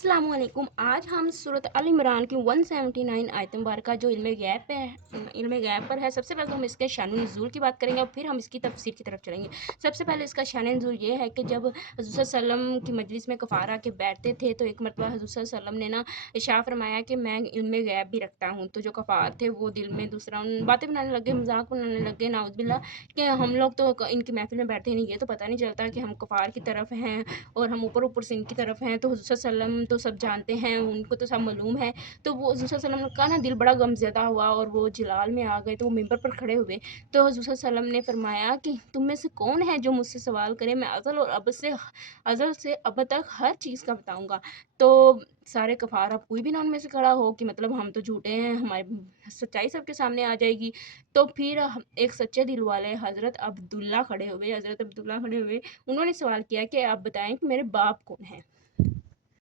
अस्सलामुअलैकुम। आज हम सूरत अल इमरान की 179 आयत मुबारका जो इल्म गैब है, इल्म गैब पर है। सबसे पहले तो हम इसके शान नुज़ूल की बात करेंगे और फिर हम इसकी तफसीर की तरफ चलेंगे। सबसे पहले इसका शान नुज़ूल ये है कि जब हज़रत सल्लम की मजलिस में कफ़ार आके बैठते थे तो एक मरतबा हज़रत सल्लम ने ना इरशाद फरमाया कि मैं इल्म गैब भी रखता हूँ। तो जो कफ़ार थे वो दिल में दूसरा बातें बनाने लगे, मजाक बनाने लगे, नाउज़ुबिल्लाह, कि हम लोग तो इनकी महफिल में बैठते ही नहीं, ये तो पता नहीं चलता कि हम कफ़ार की तरफ हैं और हम ऊपर से इनकी तरफ हैं। तो हुज़ूर सल्लम तो सब जानते हैं, उनको तो सब मालूम है। तो वो हुज़ूर सल्लम का ना दिल बड़ा गमज़दा हुआ और वो जलाल में आ गए। तो वो मिंबर पर खड़े हुए। तो हुज़ूर सल्लम ने फरमाया कि तुम में से कौन है जो मुझसे सवाल करे, मैं अज़ल से अब तक हर चीज़ का बताऊँगा। तो सारे कफ़ार, अब कोई भी ना उनमें से खड़ा हो कि मतलब हम तो झूठे हैं, हमारी सच्चाई सबके सामने आ जाएगी। तो फिर एक सच्चे दिल वाले हज़रत अब्दुल्ला खड़े हुए। उन्होंने सवाल किया कि आप बताएँ कि मेरे बाप कौन हैं?